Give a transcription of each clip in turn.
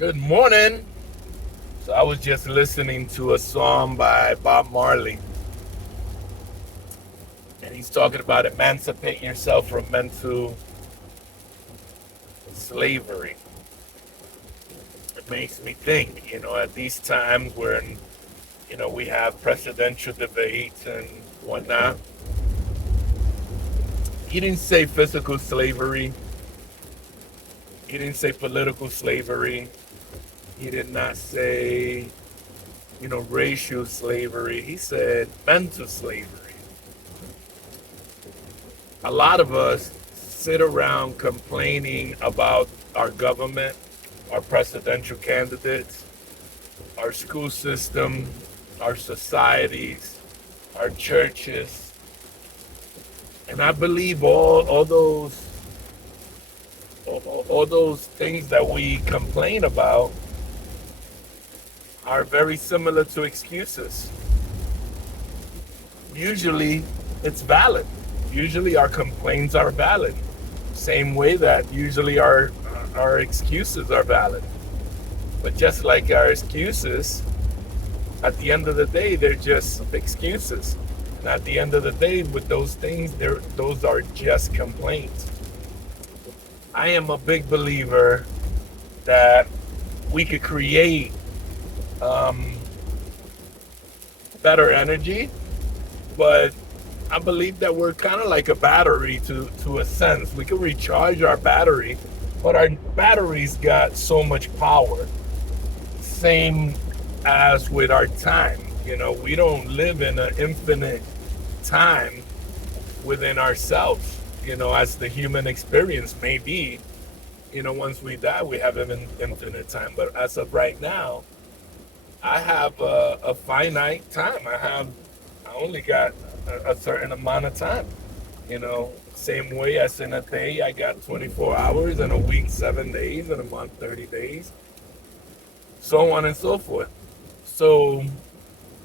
Good morning. So I was just listening to a song by Bob Marley, and he's talking about emancipating yourself from mental slavery. It makes me think, at these times when, we have presidential debates and whatnot. He didn't say physical slavery. He didn't say political slavery. He did not say, racial slavery. He said mental slavery. A lot of us sit around complaining about our government, our presidential candidates, our school system, our societies, our churches. And I believe all those things that we complain about are very similar to excuses. Usually it's valid. Usually our complaints are valid. Same way that usually our excuses are valid. But just like our excuses, at the end of the day, they're just excuses. And at the end of the day, with those things, those are just complaints. I am a big believer that we could create um, better energy, but I believe that we're kind of like a battery to a sense. We can recharge our battery, but our batteries got so much power. Same as with our time. We don't live in an infinite time within ourselves, as the human experience may be. Once we die, we have an infinite time. But as of right now, I have a finite time. I only got a certain amount of time. Same way as in a day, I got 24 hours, in a week, 7 days, in a month, 30 days, so on and so forth. So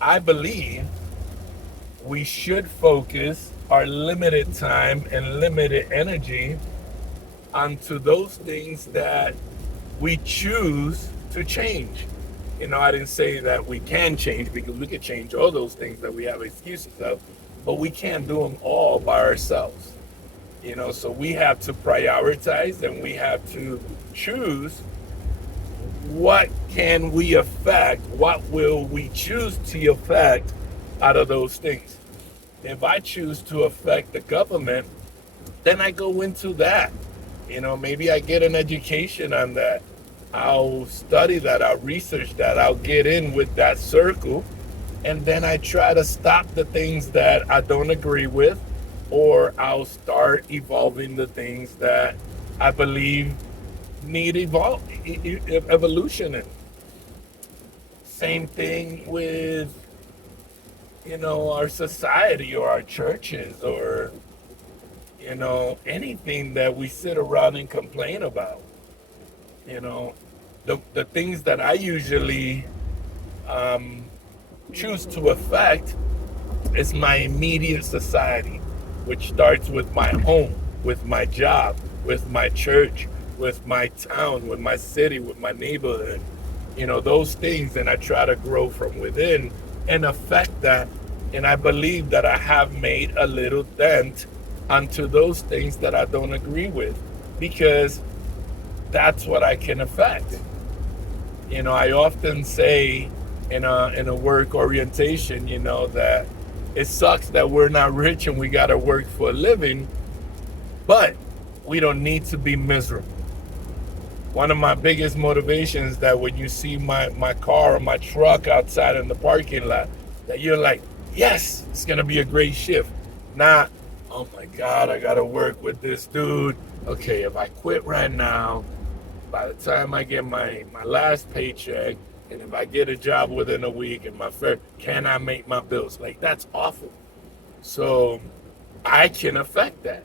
I believe we should focus our limited time and limited energy onto those things that we choose to change. I didn't say that we can change, because we could change all those things that we have excuses of, but we can't do them all by ourselves. So we have to prioritize, and we have to choose what can we affect, what will we choose to affect out of those things. If I choose to affect the government, then I go into that. Maybe I get an education on that. I'll study that, I'll research that, I'll get in with that circle, and then I try to stop the things that I don't agree with, or I'll start evolving the things that I believe need evolution in. Same thing with, our society or our churches, or, anything that we sit around and complain about. You know, the things that I usually um, choose to affect is my immediate society, which starts with my home, with my job, with my church, with my town, with my city, with my neighborhood. Those things, and I try to grow from within and affect that. And I believe that I have made a little dent onto those things that I don't agree with, because that's what I can affect. I often say in a work orientation, that it sucks that we're not rich and we got to work for a living, but we don't need to be miserable. One of my biggest motivations, that when you see my car or my truck outside in the parking lot, that you're like, yes, it's gonna be a great shift. Not, oh my God, I gotta work with this dude. Okay, if I quit right now, by the time I get my last paycheck, and if I get a job within a week and my fair, can I make my bills? Like, that's awful. So I can affect that.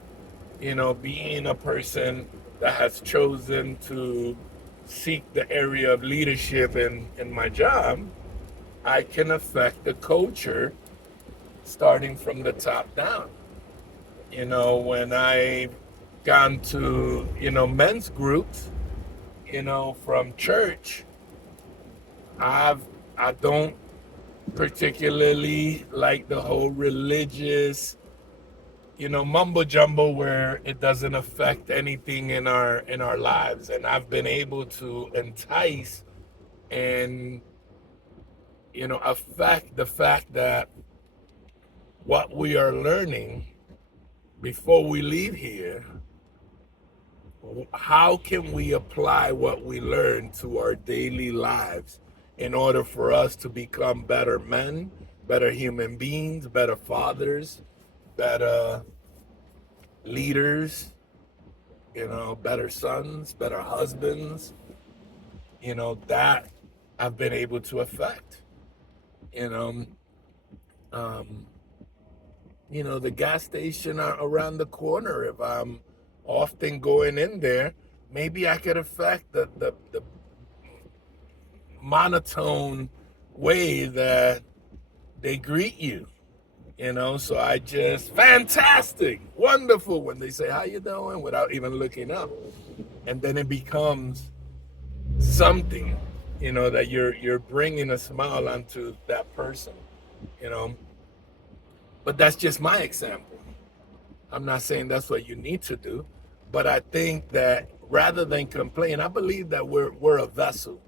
Being a person that has chosen to seek the area of leadership in my job, I can affect the culture starting from the top down. When I've gone to, men's groups, from church, I don't particularly like the whole religious, mumbo jumbo where it doesn't affect anything in our lives. And I've been able to entice and affect the fact that what we are learning before we leave here, how can we apply what we learn to our daily lives in order for us to become better men, better human beings, better fathers, better leaders, better sons, better husbands, that I've been able to affect. you know um the gas station around the corner, if I'm often going in there, maybe I could affect the monotone way that they greet you. So I just, fantastic, wonderful, when they say how you doing without even looking up. And then it becomes something, that you're bringing a smile onto that person. you know but that's just my example. I'm not saying that's what you need to do, but I think that rather than complain, I believe that we're a vessel,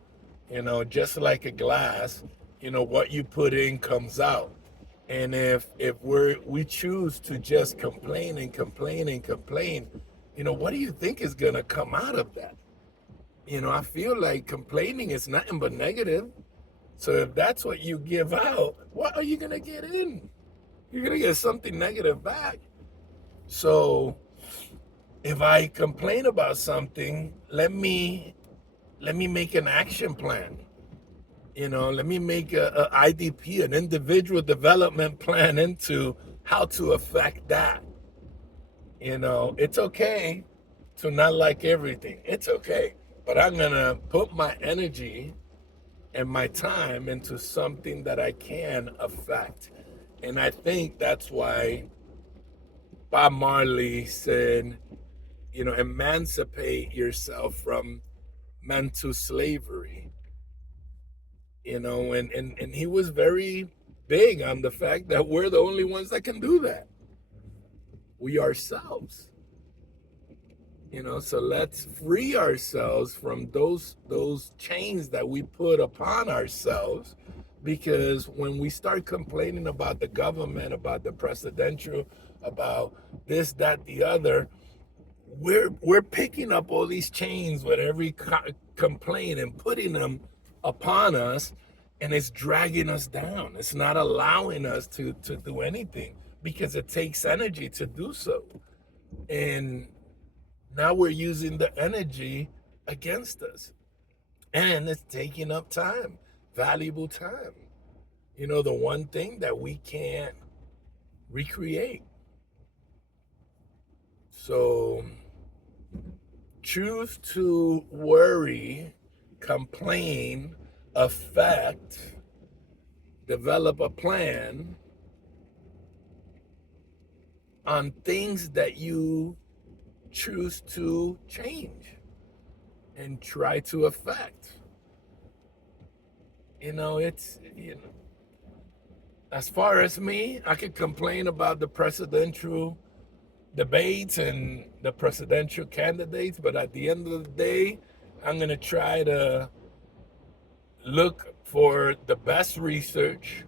just like a glass. What you put in comes out. And if we choose to just complain and complain and complain, what do you think is gonna come out of that? I feel like complaining is nothing but negative. So if that's what you give out, what are you gonna get in? You're gonna get something negative back. So if I complain about something, let me make an action plan. Let me make a IDP, an individual development plan, into how to affect that. It's okay to not like everything. It's okay. But I'm gonna put my energy and my time into something that I can affect. And I think that's why Bob Marley said, emancipate yourself from mental slavery. And he was very big on the fact that we're the only ones that can do that. We ourselves. So let's free ourselves from those chains that we put upon ourselves. Because when we start complaining about the government, about the presidential, about this, that, the other, we're picking up all these chains with every complaint and putting them upon us, and it's dragging us down. It's not allowing us to do anything, because it takes energy to do so. And now we're using the energy against us, and it's taking up time, valuable time. The one thing that we can't recreate. So choose to worry, complain, affect, develop a plan on things that you choose to change and try to affect. It's, as far as me, I could complain about the presidential debates and the presidential candidates, but at the end of the day, I'm going to try to look for the best research,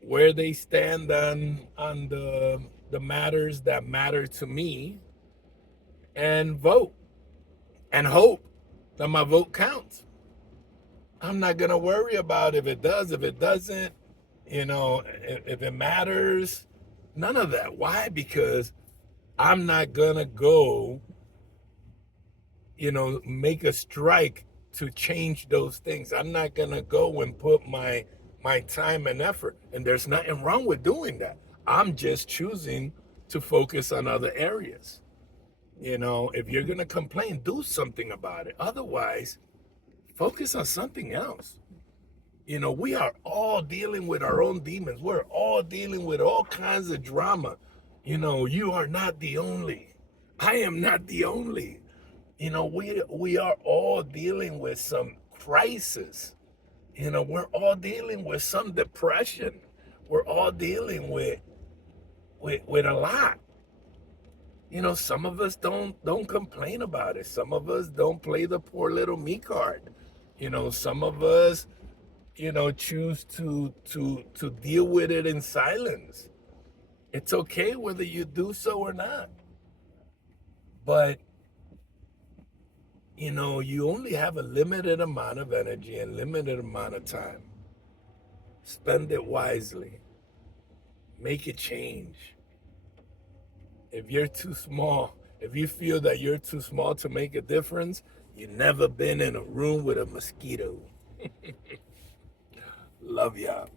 where they stand on the matters that matter to me, and vote, and hope that my vote counts. I'm not going to worry about if it does, if it doesn't, if it matters, none of that. Why? Because I'm not going to go, make a strike to change those things. I'm not going to go and put my time and effort. And there's nothing wrong with doing that. I'm just choosing to focus on other areas. If you're going to complain, do something about it. Otherwise, focus on something else. We are all dealing with our own demons. We're all dealing with all kinds of drama. You are not the only. I am not the only. we are all dealing with some crisis. We're all dealing with some depression. We're all dealing with a lot. Some of us don't complain about it. Some of us don't play the poor little me card. Some of us, choose to deal with it in silence. It's okay whether you do so or not. But you only have a limited amount of energy and limited amount of time. Spend it wisely. Make a change. If you're too small, if you feel that you're too small to make a difference, you've never been in a room with a mosquito. Love y'all.